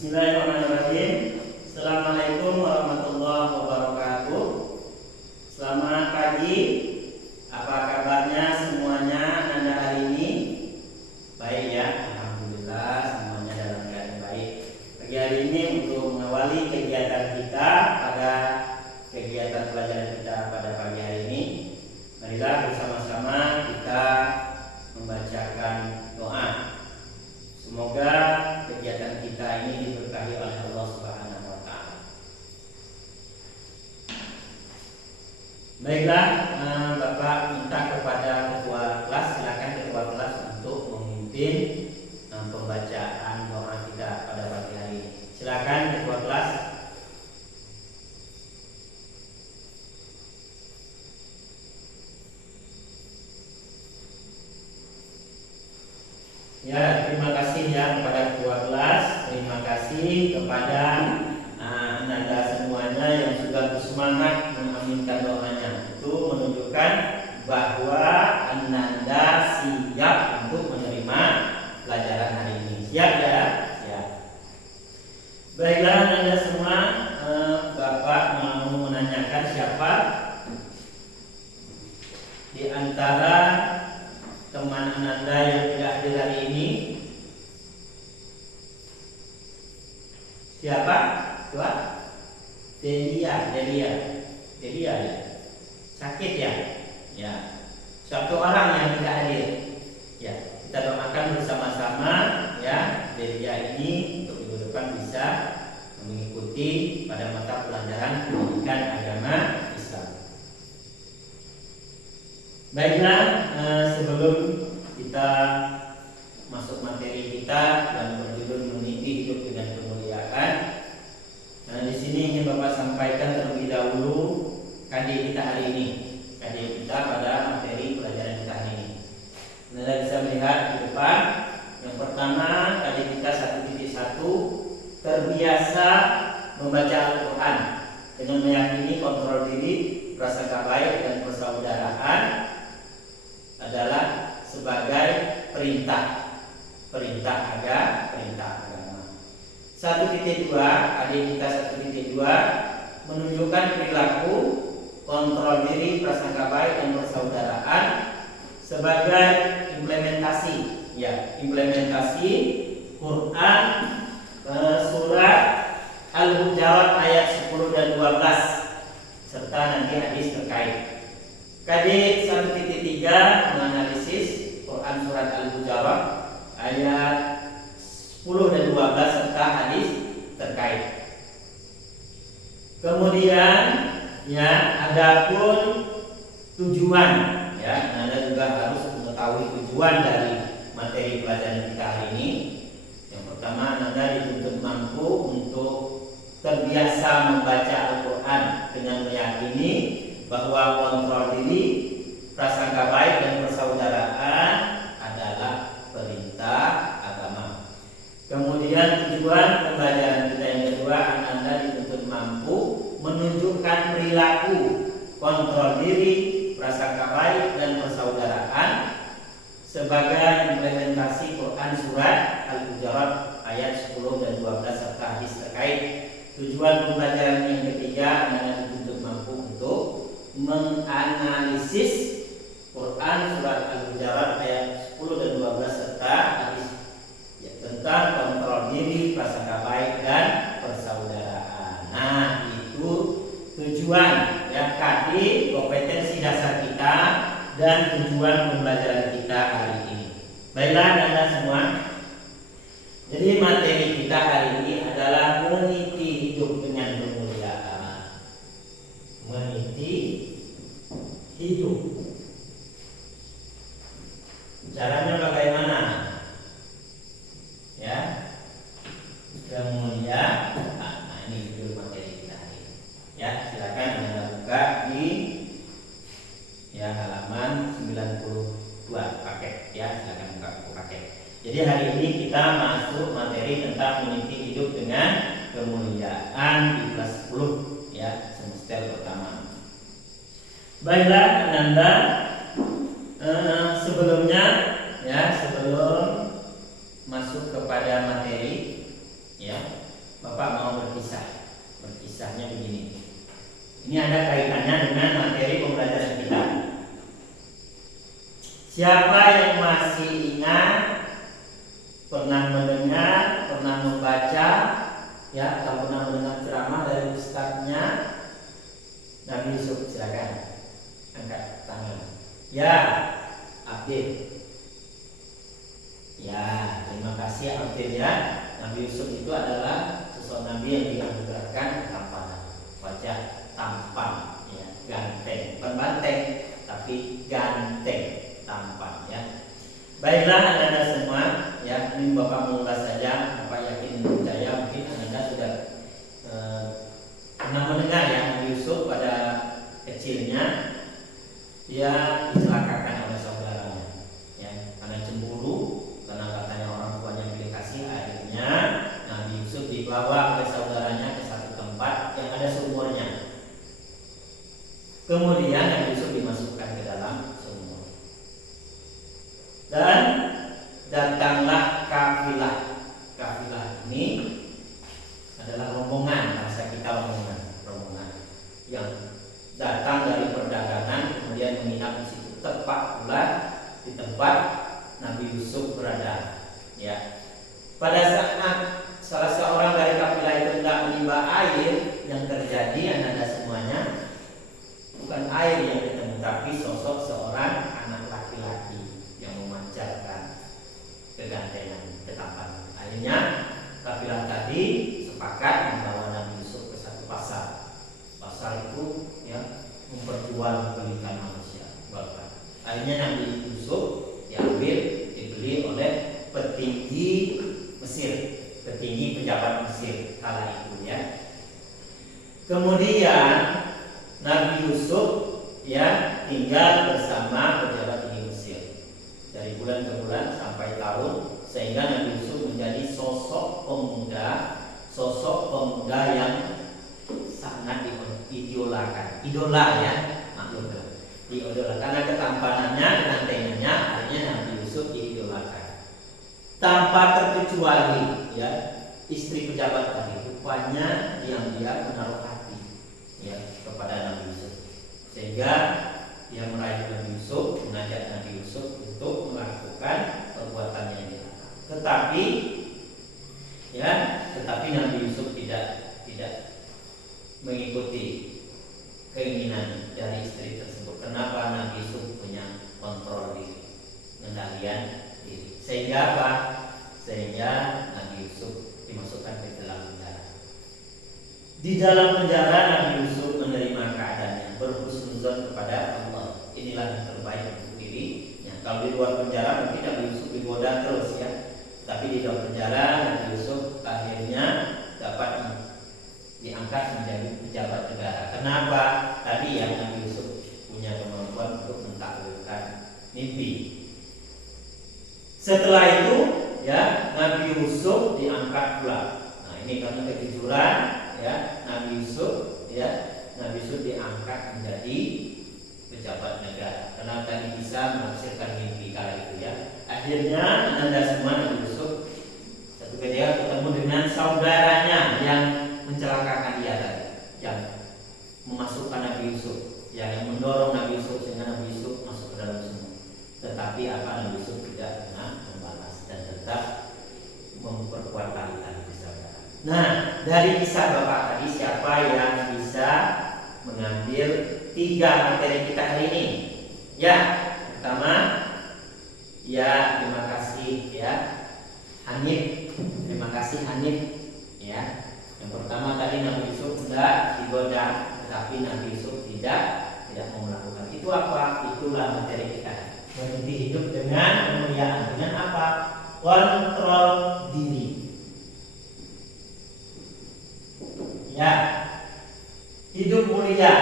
Bismillahirrahmanirrahim. Assalamualaikum warahmatullahi wabarakatuh. Selamat pagi. Apa kabarnya semuanya Anda hari ini? Baik ya, alhamdulillah semuanya dalam keadaan baik. Pagi hari ini untuk mengawali kegiatan kita pada kegiatan pelajaran kita pada pagi hari ini, marilah bersama-sama kita membacakan doa. Semoga kegiatan kita ini diberkahi oleh Allah Subhanahu wa taala. Baiklah, Bapak minta kepada ketua kelas, silakan ketua kelas untuk memimpin pembacaan doa kita pada pagi hari ini. Silakan ketua kelas. Ya, terima kasih ya kepada ketua kelas, terima kasih kepada Anda semuanya yang sudah bersemangat mengaminkan doanya. Itu menunjukkan bahwa Anda siap untuk menerima pelajaran hari ini. Siap ya? Siap. Baiklah Anda semua, Bapak mau menanyakan siapa di antara teman Anda yang tidak hadir hari ini? Siapa? Tua? Delia ya. Sakit ya? Ya. Satu orang yang tidak hadir. Ya, kita doakan bersama-sama ya, Delia ini untuk minggu depan bisa mengikuti pada mata pelajaran pendidikan agama Islam. Baiklah, sebelum kita masuk materi kita dan berjudul meniti hidup dengan kemuliaan, di sini ingin Bapak sampaikan terlebih dahulu KD kita hari ini, KD kita pada materi pelajaran kita hari ini. Anda bisa melihat di depan, yang pertama KD kita 1.1, terbiasa membaca Al-Quran dengan meyakini kontrol diri, prasangka baik dan persaudaraan adalah sebagai perintah agama. 1.2, adik kita 1.2 menunjukkan perilaku kontrol diri, prasangka baik dan persaudaraan sebagai implementasi Quran surat Al-Hujurat ayat 10 dan 12 serta nanti hadis terkait. KD 1.3 menganalisis Quran surat Al-Hujurat ayat 10 dan 12 serta hadis terkait. Kemudian ya, adapun tujuan ya, Anda juga harus mengetahui tujuan dari materi pelajaran kita hari ini. Yang pertama, Anda dituntut mampu untuk terbiasa membaca Al-Quran dengan meyakini bahwa kontrol diri, prasangka baik dan persaudaraan adalah perintah agama. Kemudian tujuan pembelajaran kita yang kedua, Anda dituntut mampu menunjukkan perilaku kontrol diri, prasangka baik dan persaudaraan sebagai implementasi Quran surat Al-Hujurat ayat 10 dan 12 serta hadis terkait. Tujuan pembelajaran yang ketiga, Anda dituntut mampu untuk menganalisis Quran surat Al-Hujurat ayat 10 dan 12 serta hadis ya, tentang kontrol diri, prasangka baik dan persaudaraan. Nah, itu tujuan ya, KD kompetensi dasar kita dan tujuan pembelajaran kita hari ini. Baiklah Anda semua. Jadi materi kita hari ini adalah meniti hidup dengan kemuliaan. Meniti hidup. Caranya bagaimana? Ya, kemuliaan. Nah, ini judul materi kita hari ini. Ya, silakan Anda buka di ya halaman 92 paket. Ya, silakan buka buku paket. Jadi hari ini kita masuk materi tentang meniti hidup dengan kemuliaan di kelas 10 ya, semester pertama. Baiklah Anda, sebelumnya ya, sebelum masuk kepada materi ya, Bapak mau berkisah. Berkisahnya begini. Ini ada kaitannya dengan materi pembelajaran kita. Siapa yang masih ingat, pernah mendengar, pernah membaca, ya, atau pernah mendengar ceramah dari ustadznya Nabi Yusuf? Silakan angkat tangan. Ya, Abdul. Ya, terima kasih Abdul ya. Nabi Yusuf itu adalah sosok Nabi yang dianugerahkan ketampanan, wajah tampan, ya, ganteng, bukan banteng, tapi ganteng, tampan, ya. Baiklah anda semua, ya, ini Bapak mengulas saja. Bapak yakin percaya mungkin anda sudah pernah mendengar ya Nabi Yusuf pada kecilnya dia dicelakakan oleh saudaranya, ya, karena cemburu, karena katanya orang tuanya pilih kasih, akhirnya Nabi Yusuf dibawa oleh saudaranya ke satu tempat yang ada sumurnya. Kemudian Nabi Yusuf dimasukkan ke dalam sumur. Dan datanglah kafilah. Kafilah ini adalah rombongan, bahasa kita rombongan yang datang dari perdagangan kemudian menginap di situ, tepat pula di tempat Nabi Yusuf berada. Ya. Pada saat salah seorang dari kafilah itu hendak menimba air, yang terjadi anda semuanya bukan air yang ketemu, tapi sosok seorang anak laki-laki yang memancarkan kegantengan, ketampanan. Akhirnya kafilah tadi sepakat membawa Nabi Yusuf ke satu pasar. Pasar itu ya memperjualbelikan manusia. Bahkan akhirnya Nabi Yusuf diambil, dibeli oleh petinggi Mesir, petinggi pejabat Mesir kala itu ya. Kemudian Nabi Yusuf ya tinggal bersama pejabat tinggi Mesir dari bulan ke bulan sampai tahun, sehingga Nabi Yusuf menjadi sosok pemuda yang sangat diidolakan, idola ya, idola karena ketampanannya, kegantengannya, akhirnya Nabi Yusuf diidolakan. Tanpa terkecuali ya istri pejabat tadi, rupanya yang dia menaruh hati ya kepada Nabi Yusuf, sehingga dia meraih Nabi Yusuf, mengajak Nabi Yusuf untuk melakukan perbuatan yang dilarang. Tetapi Nabi Yusuf tidak mengikuti keinginan dari istri tersebut. Kenapa? Nabi Yusuf punya kontrol diri, kendalian diri. Sehingga apa? Sehingga Nabi Yusuf dimasukkan ke dalam penjara. Di dalam penjara Nabi Yusuf menerima keadaannya, berhusnuzon kepada Allah. Inilah yang terbaik untuk dirinya. Kalau di luar penjara mungkin Nabi Yusuf digoda terus ya. Tapi di dalam penjara Nabi Yusuf akhirnya dapat diangkat menjadi pejabat negara. Kenapa? Tadi ya Nabi Yusuf punya kemampuan untuk mentaklukkan mimpi. Setelah itu ya Nabi Yusuf diangkat pula. Nah ini karena kejujuran ya Nabi Yusuf diangkat menjadi pejabat negara. Karena tadi bisa menafsirkan mimpi kala itu ya. Akhirnya anda semua Nabi Yusuf satu ketika ketemu dengan saudaranya yang mencelakakan dia tadi, yang memasukkan Nabi Yusuf, yang mendorong Nabi Yusuf sehingga Nabi Yusuf masuk ke dalam sumur. Tetapi apa, Nabi Yusuf tidak pernah membalas dan tetap memperkuat tali persaudaraan. Nah, dari kisah Bapak tadi, siapa yang bisa mengambil 3 materi kita hari ini? Ya, pertama, ya terima kasih ya Hanif, terima kasih Hanif ya. Yang pertama tadi Nabi Yusuf sudah digoda, tetapi Nabi Yusuf tidak mau melakukan. Itu apa? Itulah materi kita. Berhenti hidup dengan kemuliaan. Dengan apa? Kontrol diri. Ya, hidup mulia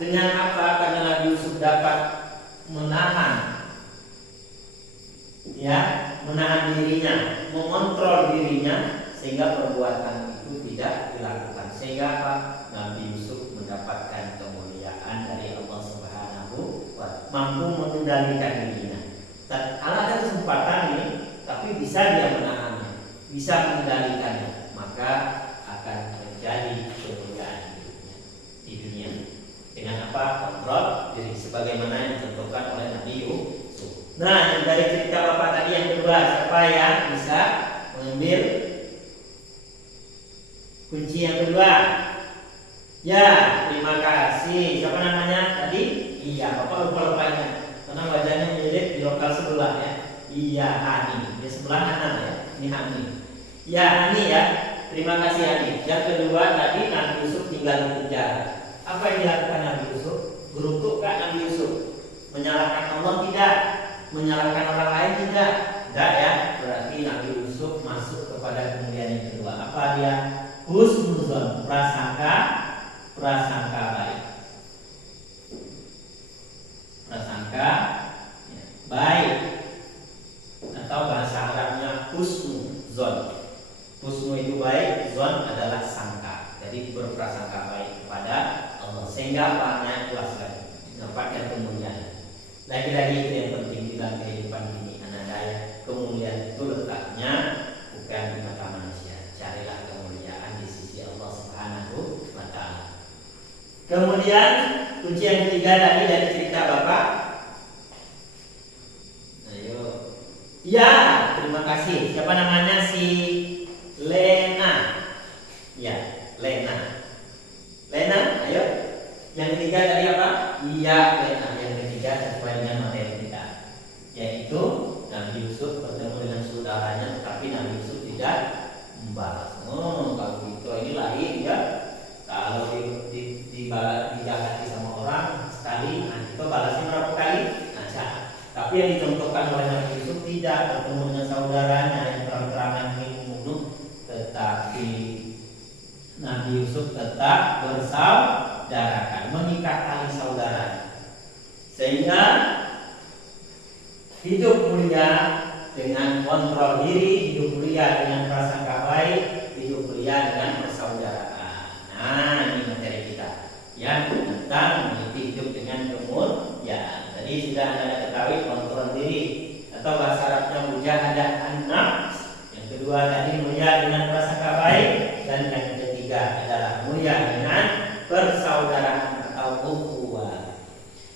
dengan apa? Karena Nabi Yusuf dapat menahan dirinya, mengontrol dirinya sehingga perbuatan itu tidak dilakukan. Sehingga apa? Nabi Yusuf mendapatkan kemuliaan dari Allah Subhanahu wa Ta'ala, mampu mengendalikan dirinya. Kalau ada kesempatan ini, tapi bisa dia menahannya, bisa mengendalikannya, maka akan menjadi kemuliaan hidupnya di dunia. Dengan apa? Kontrol diri, sebagaimana yang ditentukan oleh Nabi Yusuf. Nah, yang dari cerita bapak tadi yang kedua, siapa yang bisa mengambil kunci yang kedua? Ya, terima kasih. Siapa namanya tadi? Iya, bapak lupa-lupanya karena wajahnya mirip di lokal sebelah ya. Iya, Hani. Di sebelah kanan ya. Ini Hani. Ya, Hani ya. Terima kasih Hani. Yang kedua tadi Nabi Yusuf tinggal di penjara. Apa yang dilakukan Nabi Yusuf? Berutukkah Nabi Yusuf? Menyalahkan Allah tidak? Menyalahkan orang lain tidak? Tidak ya. Berarti Nabi Yusuf masuk kepada kemuliaan yang kedua. Apa dia? Husnuzon, prasangka baik. Prasangka ya, baik. Atau bahasa Arabnya husnuzon. Husnu itu baik, zon adalah sangka. Jadi berprasangka baik kepada Allah sehingga apanya puaskan, dapatkan kemuliaan. Lagi-lagi itu yang penting dalam kehidupan ini, anandaya. Kemuliaan itu letaknya bukan di mata manusia. Carilah kemuliaan di sisi Allah Subhanahu wa Ta'ala. Kemudian kunci yang ketiga tadi dari cerita Bapak. Ayo. Ya, terima kasih. Siapa namanya? Si Lena. Ya, Lena. Lena, ayo. Yang ketiga tadi apa? Iya, Lena. Yang ketiga sesuai dengan materi kita, yaitu Nabi Yusuf bertemu dengan saudaranya, tetapi Nabi Yusuf tidak membalas. Kalau gitu ini lain ya. Kalau dijahati sama orang sekali, nah itu balasnya berapa kali? Nah, tapi yang dicontohkan oleh Nabi Yusuf tidak bertemu dengan saudaranya yang terang-terangan ingin membunuh, tetapi Nabi Yusuf tetap bersaudarakan, mengikat tali saudara, sehingga hidup mulia dengan kontrol diri, hidup mulia dengan prasangka baik, hidup mulia dengan persaudaraan. Nah, ini materi kita yang tentang meniti hidup dengan kemuliaan. Tadi sudah Anda ketahui kontrol diri atau bahasa Arabnya mujahadah an-nafs. Yang kedua tadi mulia dengan prasangka baik, dan yang ketiga adalah mulia dengan persaudaraan atau ukhuwah.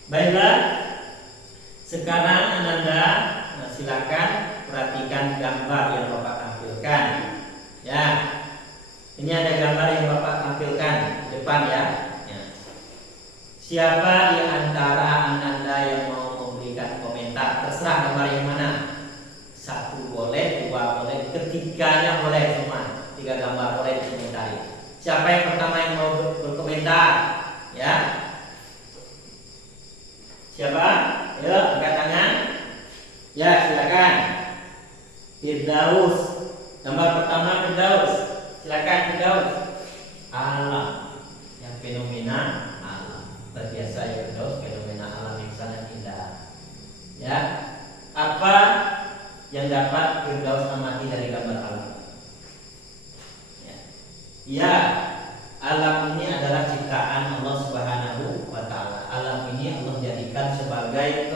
Baiklah, sekarang Anda silakan perhatikan gambar yang Bapak tampilkan. Ya, ini ada gambar yang Bapak tampilkan di depan ya. Siapa di antara Anda yang mau memberikan komentar? Terserah gambar yang mana. Satu boleh, dua boleh, ketiganya boleh semua. 3 gambar boleh dikomentari. Siapa yang pertama yang mau berkomentar? Ya. Siapa? Ayo, angkat tangan. Ya, silakan. Firdaus. Gambar pertama Firdaus. Silakan Firdaus. Alam. Yang fenomena alam. Terbiasa ya Firdaus, fenomena alam yang sangat indah. Ya. Apa yang dapat Firdaus amati dari gambar alam? Ya, alam ini adalah ciptaan Allah Subhanahu wa Ta'ala. Alam ini Allah jadikan sebagai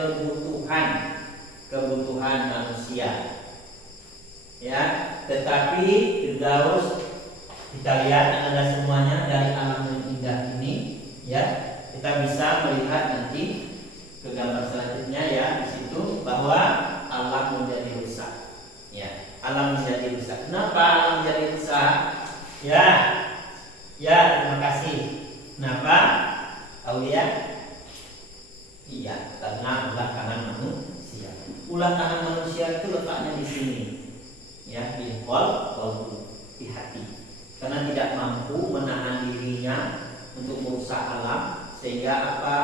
kebutuhan manusia. Ya, tetapi Firdaus, kita lihat Anda semuanya dari alam yang indah ini, ya, kita bisa melihat nanti ke gambar selanjutnya ya di situ bahwa alam menjadi rusak. Ya, alam menjadi rusak. Kenapa alam menjadi rusak? Ya, terima kasih. Kenapa? Tahu ya? Iya, karena ulah tangan manusia. Ulah tangan manusia itu letaknya di sini, ya, di qalbu, di hati. Karena tidak mampu menahan dirinya untuk merusak alam, sehingga apa?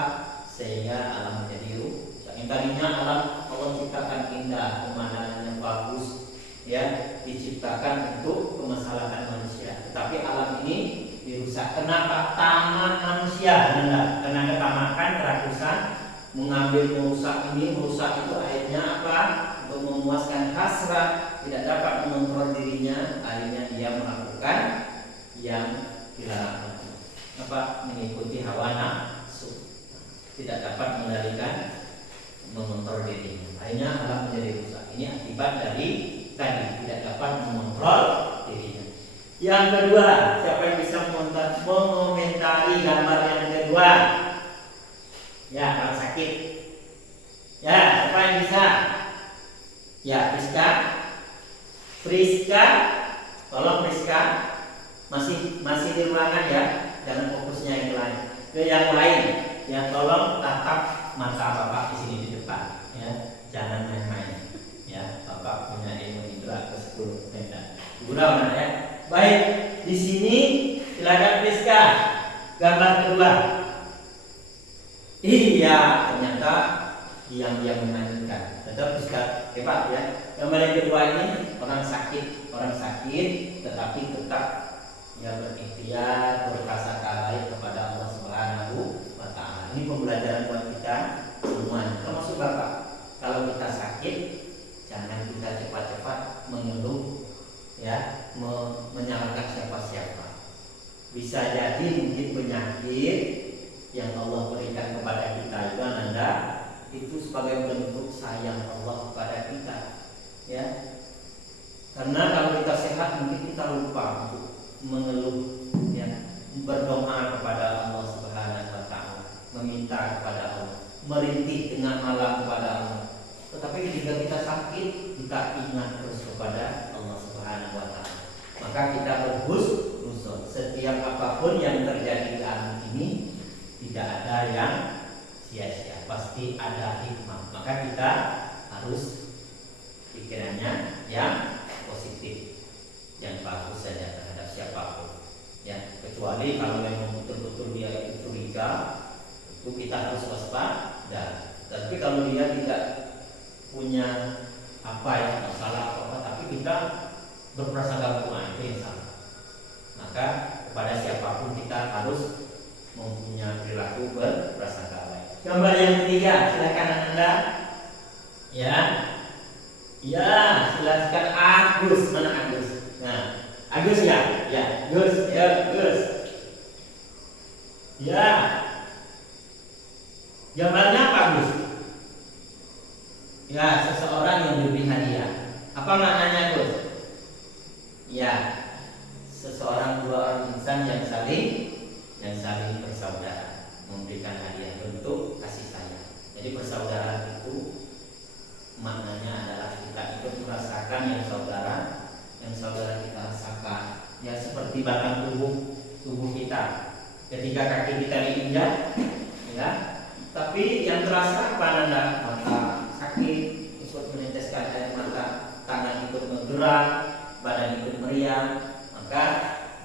Sehingga alam menjadi rusak. Yang tadinya alam Allah ciptakan indah, pemandangannya bagus, ya, diciptakan untuk kemaslahatan manusia. Tetapi alam ini dirusak. Kenapa? Taman manusia, benar. Karena ketamakan, kerakusan, merusak ini, merusak itu, akhirnya apa? Untuk memuaskan hasrat, tidak dapat mengontrol dirinya, akhirnya dia melakukan yang dilarang. Apa? Mengikuti hawa nafsu. Tidak dapat mengendalikan, mengontrol dirinya. Akhirnya alam menjadi rusak. Ini akibat dari tadi tidak dapat mengontrol dirinya. Yang kedua, siapa mengomentari gambar yang kedua. Ya, orang sakit. Ya, siapa yang bisa? Ya, Priska, tolong Priska. Masih di ruangan ya, jangan fokusnya yang lain. Ke yang lain, ya tolong tatap mata Bapak di sini di depan, ya, jangan main-main. Ya, Bapak punya ilmu indra ke 10 meter. Gurau ya. Baik, di sini silakan Priska. Gambar kedua. Iya, ternyata diam-diam menanyakan. Tetap Priska hebat ya. Gambar yang kedua ini orang sakit, tetapi tetap ya berikhtiar, berprasangka baik kepada Allah Subhanahu wa Ta'ala. Ini pembelajaran buat kita semuanya, termasuk Bapak. Kalau kita sakit, jangan kita cepat-cepat mengeluh, ya, menyalahkan siapa-siapa. Bisa jadi mungkin penyakit yang Allah berikan kepada kita itu Ananda, itu sebagai bentuk sayang Allah kepada kita, ya. Karena kalau kita sehat mungkin kita lupa untuk mengeluh, ya, berdoa kepada Allah Subhanahu wa Ta'ala, meminta kepada Allah, merintih dengan malam kepada Allah. Tetapi ketika kita sakit, kita ingat terus kepada Allah Subhanahu wa Ta'ala. Maka kita berhusnuzon. Setiap apapun yang terjadi di alam ini tidak ada yang sia-sia, pasti ada hikmah. Maka kita harus pikirannya yang positif, yang bagus saja terhadap siapapun, ya, kecuali kalau memang betul-betul dia itu curiga, itu kita harus waspada. Tapi kalau dia tidak punya masalah apa, tapi kita berprasangka buruk, itu yang salah. Maka kepada siapapun kita harus mempunyai perilaku berprasangka baik. Gambar yang ketiga, silakan Anda. Ya, silakan Agus. Mana Agus? Nah, Agus ya, Gus. Ya, gambarnya apa Gus? Ya, seseorang yang diberi hadiah. Apa maknanya Gus? Ya, seseorang, dua orang insan yang saling bersaudara, memberikan hadiah bentuk kasih sayang. Jadi persaudaraan itu maknanya adalah kita ikut merasakan yang saudara kita rasakan. Ya, seperti batang tubuh kita. Ketika kaki kita diinjak, ya, tapi yang terasa apa Nanda? Mata sakit, ikut meneteskan air mata, tangan ikut bergerak, badan ikut meriang. Maka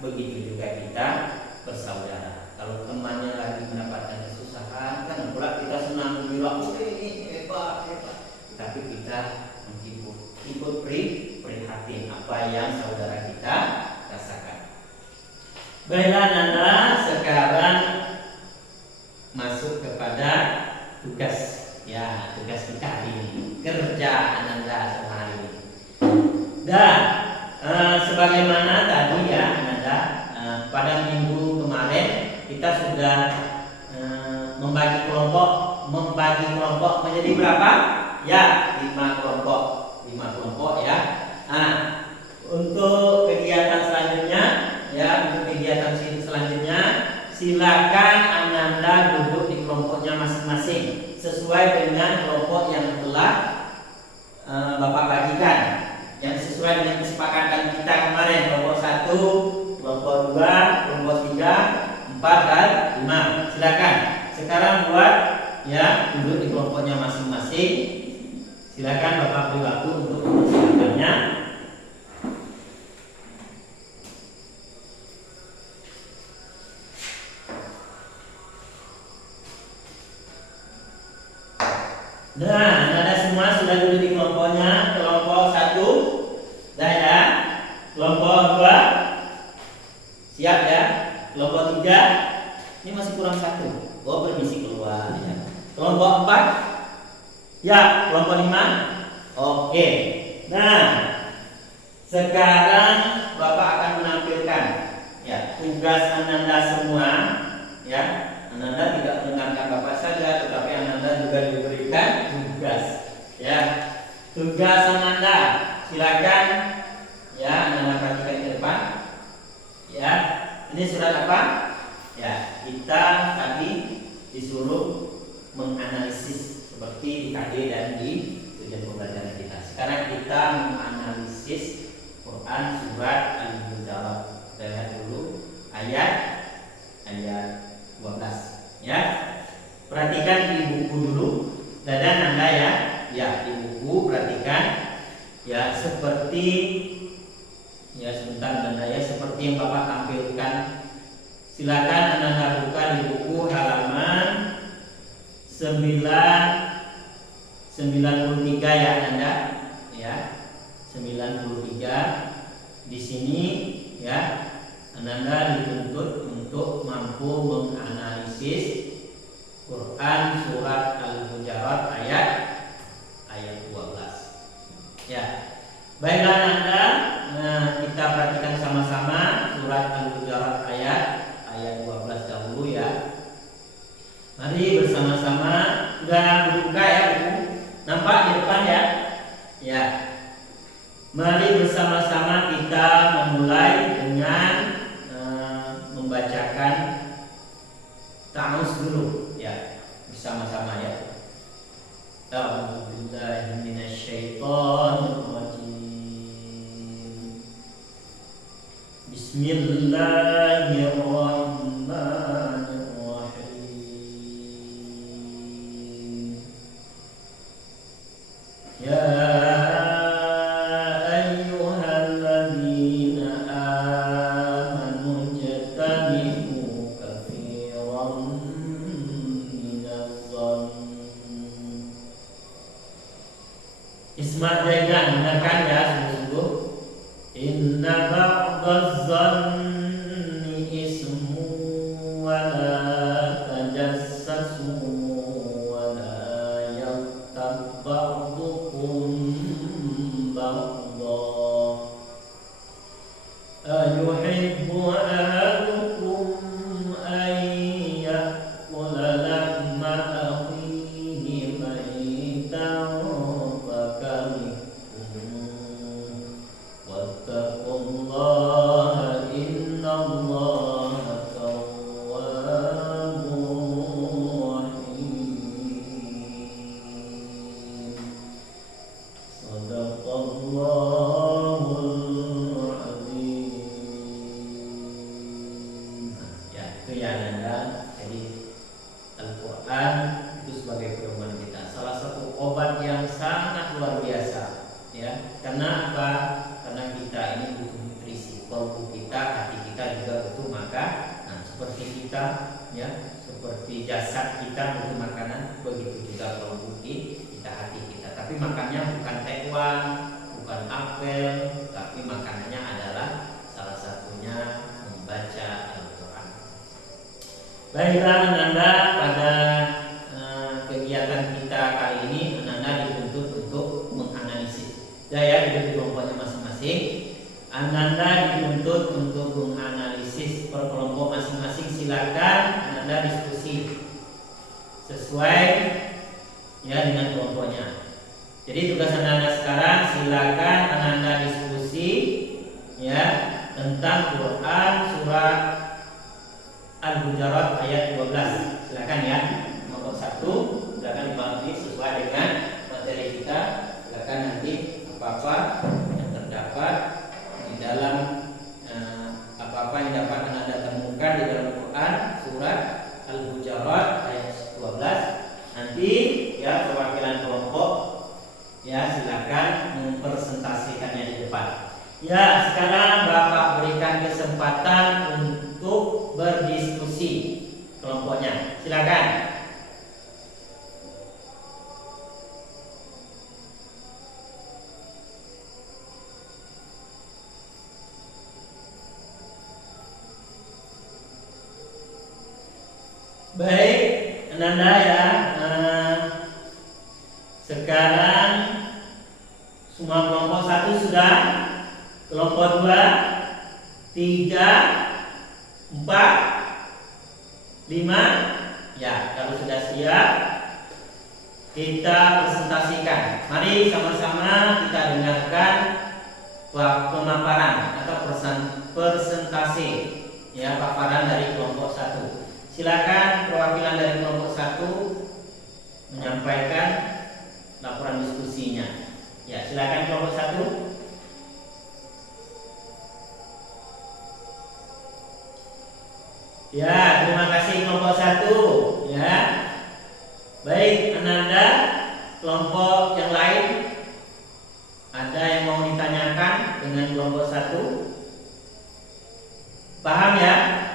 begitu juga kita bersaudara. Kalau temannya lagi mendapatkan kesusahan, kan pula kita senang gembira, ini hebat. Tapi kita menghibur, ikut prihatin apa yang saudara kita rasakan. Baiklah Nanda, sekarang masuk kepada tugas. Ya, tugas kita hari ini, kerja Ananda sama hari ini. Dan sebagaimana tadi ya Ananda, pada minggu kemarin kita sudah membagi kelompok menjadi berapa? Ya, 5 kelompok ya. Nah, untuk kegiatan selanjutnya, silakan Ananda duduk di kelompoknya masing-masing sesuai dengan kelompok yang telah Bapak bagikan, yang sesuai dengan kesepakatan kita kemarin, kelompok 1, kelompok 2, kelompok 3, 4 dan 5. Silakan. Sekarang buat ya duduk di kelompoknya masing-masing. Silakan Bapak beri waktu untuk mempersiapkannya. Nah, Anda semua sudah duduk di kelompoknya. Kelompok 1 dah ya. Kelompok 2 siap ya. Kelompok 3 ini masih kurang 1. Permisi keluar ya. Kelompok 4 ya. Kelompok 5 oke. Nah, sekarang Bapak akan menampilkan ya tugas Ananda semua ya. Ananda tidak mendengarkan Bapak saja, tetapi Ananda juga diberikan tugas. Ya, tugas Ananda. Silakan ya, Ananda perhatikan ke depan. Ya, ini surat apa? Ya, kita tadi disuruh menganalisis seperti di KD dan di tujuan pembelajaran kita. Sekarang kita menganalisis Quran surat Al-Hujurat. Kita lihat dulu ayat 12 ya. Perhatikan di buku dulu. Dan Anda ya di buku perhatikan ya, seperti ya sebentar Anda ya, seperti yang Bapak tampilkan. Silakan Anda buka di buku halaman 93 ya Anda ya. 93 di sini ya. Anda dituntut untuk mampu menganalisis Quran surat Al-Hujurat ayat 12. Ya. Baiklah Anda, kita perhatikan sama-sama surat Al-Hujurat ayat 12 dahulu ya. Mari bersama-sama, sudah dibuka ya buku? Nampak di depan ya? Ya. Mari bersama-sama kita memulai dengan membacakan ta'awuz dulu ya, bersama-sama ya. A'udzubillahi minasyaitonirrajim. Bismillahirrahmanirrahim. Ya Isma Zaidan, dengarkan ya sungguh-sungguh. Inna ba'daz zanni ismu wa la tajassasu wa la yaghtab ba'dukum ba'dha ayuhibbu ahadukum an ya'kula lahma akhihi maytan seperti jasad kita butuh makanan, begitu juga kalau kita hati kita. Tapi makannya bukan tekwan, bukan apel, tapi makanannya adalah salah satunya membaca Al-Quran. Baiklah Anda, pada kegiatan kita kali ini Anda dituntut untuk menganalisis. Ya, di kelompoknya masing-masing. Anda dituntut untuk menganalisis per kelompok masing-masing. Silakan Anda diskusi sesuai ya dengan kelompoknya. Jadi tugas Anda sekarang silakan Anda diskusi ya tentang Quran surat Al-Hujurat ayat 12. Silakan ya. Nomor 1 silakan dibagi sesuai dengan materi kita. Silakan nanti apa-apa yang terdapat di dalam apa-apa yang dapat Anda temukan di dalam Quran surat Al-Hujurat ayat 12. Nanti ya perwakilan kelompok ya silakan mempresentasikannya di depan. Ya, sekarang Bapak berikan kesempatan untuk berdiskusi kelompoknya. Silakan. Baik, Nanda ya. Sekarang semua kelompok 1 sudah, kelompok 2, 3, 4, 5. Ya, kalau sudah siap kita presentasikan. Mari sama-sama kita dengarkan pemaparan atau presentasi ya paparan dari kelompok 1. Silakan perwakilan dari kelompok 1 menyampaikan laporan diskusinya. Ya, silakan kelompok 1. Ya, terima kasih kelompok 1. Ya. Baik, Ananda, kelompok yang lain ada yang mau ditanyakan dengan kelompok 1? Paham ya?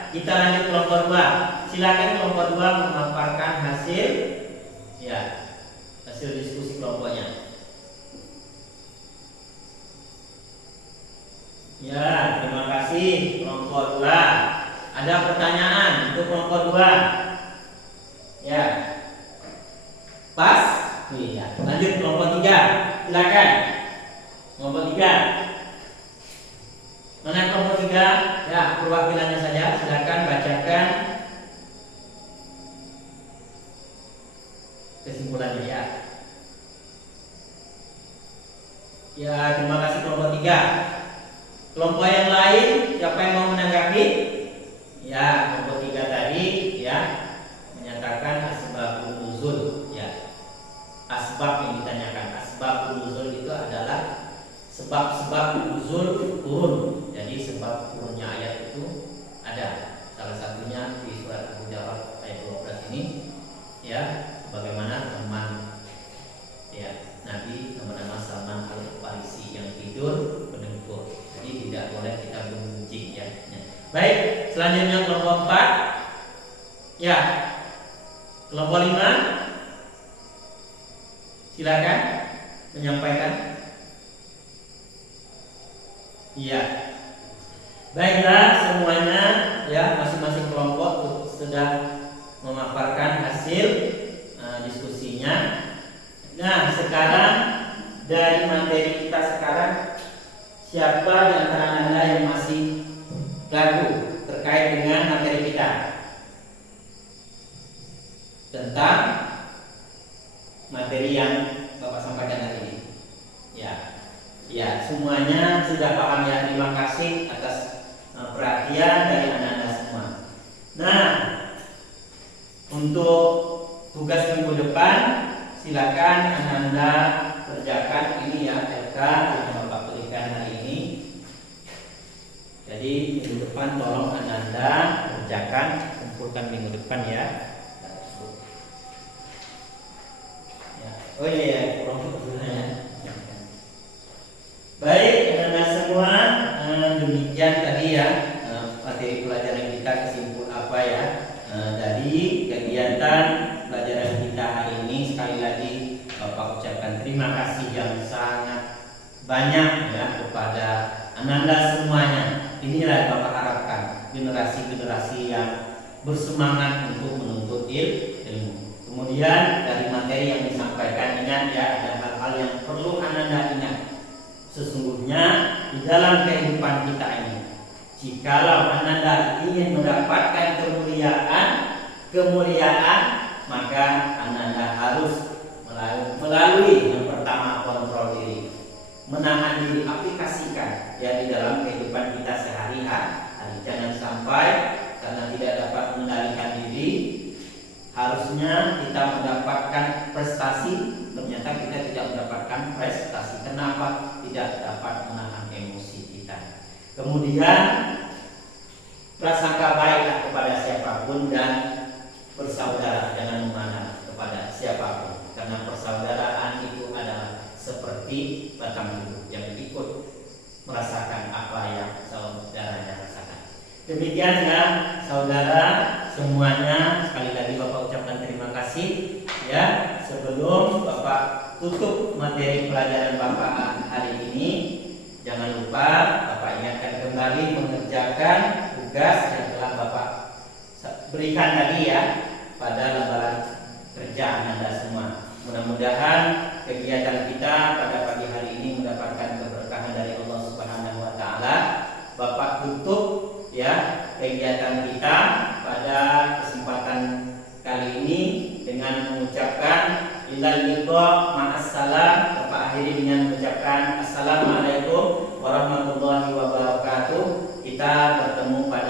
Kita lanjut kelompok 2. Silakan kelompok 2 memaparkan hasil diskusi kelompoknya. Ya, terima kasih kelompok 2. Ada pertanyaan untuk kelompok 2? Ya. Pas? Iya. Lanjut kelompok 3. Silakan. Kelompok 3. Mana kelompok 3? Ya, perwakilannya saja. Silakan bacakan kesimpulannya ya. Ya, terima kasih kelompok 3. Kelompok yang lain, siapa yang mau menanggapi? Ya, kelompok 3 tadi ya menyatakan asbabun nuzul ya. Asbab yang ditanyakan, asbabun nuzul itu adalah sebab-sebab nuzul turun. Jadi sebab turunnya ayat itu ada. Salah satunya di surat Al-Hujurat ayat 12 ini ya, bagaimana teman ya Nabi bernama Salman Al-Farisi yang tidur berdengkur. Jadi tidak boleh kita benci ya. Baik, selanjutnya kelompok 4. Ya. Kelompok 5. Silakan menyampaikan. Iya. Baiklah semuanya ya, masing-masing kelompok sudah memaparkan hasil diskusinya. Nah, sekarang dari materi kita sekarang, siapa di antara Anda yang masih ragu terkait dengan materi kita tentang materi yang Bapak sampaikan hari ini? Ya, semuanya sudah paham ya. Terima kasih atas perhatian dari Anda semua. Nah, untuk tugas minggu depan silakan Anda kerjakan ini ya, LK yang Bapak berikan hari ini. Jadi minggu depan tolong Anda kerjakan, kumpulkan minggu depan ya. Oh iya, kelompok sebenarnya. Baik, Anda semua, demikian tadi ya materi pelajaran kita, kesimpul apa ya dari kegiatan pelajaran kita hari ini. Sekali lagi Bapak ucapkan terima kasih yang sangat banyak ya kepada Anda semuanya. Inilah Bapak harapkan generasi-generasi yang bersemangat untuk menuntut ilmu. Kemudian dari materi yang disampaikan, ingat ya, ada hal-hal yang perlu Anda ingat. Sesungguhnya di dalam kehidupan kita ini, jikalau Anda ingin mendapatkan kemuliaan, maka Anda harus melalui yang pertama kontrol diri, menahan diri, aplikasikan ya di dalam kehidupan kita sehari-hari. Jangan sampai karena tidak dapat mengendalikan diri, harusnya kita mendapatkan prestasi, ternyata kita tidak mendapatkan prestasi. Kenapa? Tidak dapat menahan emosi kita. Kemudian prasangka baiklah kepada siapapun dan bersaudara, jangan memandang kepada siapapun, karena persaudaraan itu adalah seperti batang tubuh yang ikut merasakan apa yang saudaranya rasakan. Demikian ya saudara semuanya, sekali lagi Bapak ucapkan terima kasih ya. Sebelum Bapak tutup materi pelajaran Bapak hari ini, jangan lupa Bapak ingatkan kembali mengerjakan tugas yang telah Bapak berikan tadi ya pada lembaran kerja Anda semua. Mudah-mudahan kegiatan kita pada pagi hari ini mendapatkan keberkahan dari Allah Subhanahu wa taala. Bapak tutup ya kegiatan kita pada kesempatan kali ini dengan mengucapkan ilal liqa ma'assalam. Bapak akhiri dengan mengucapkan assalamualaikum warahmatullahi wabarakatuh. Kita bertemu pada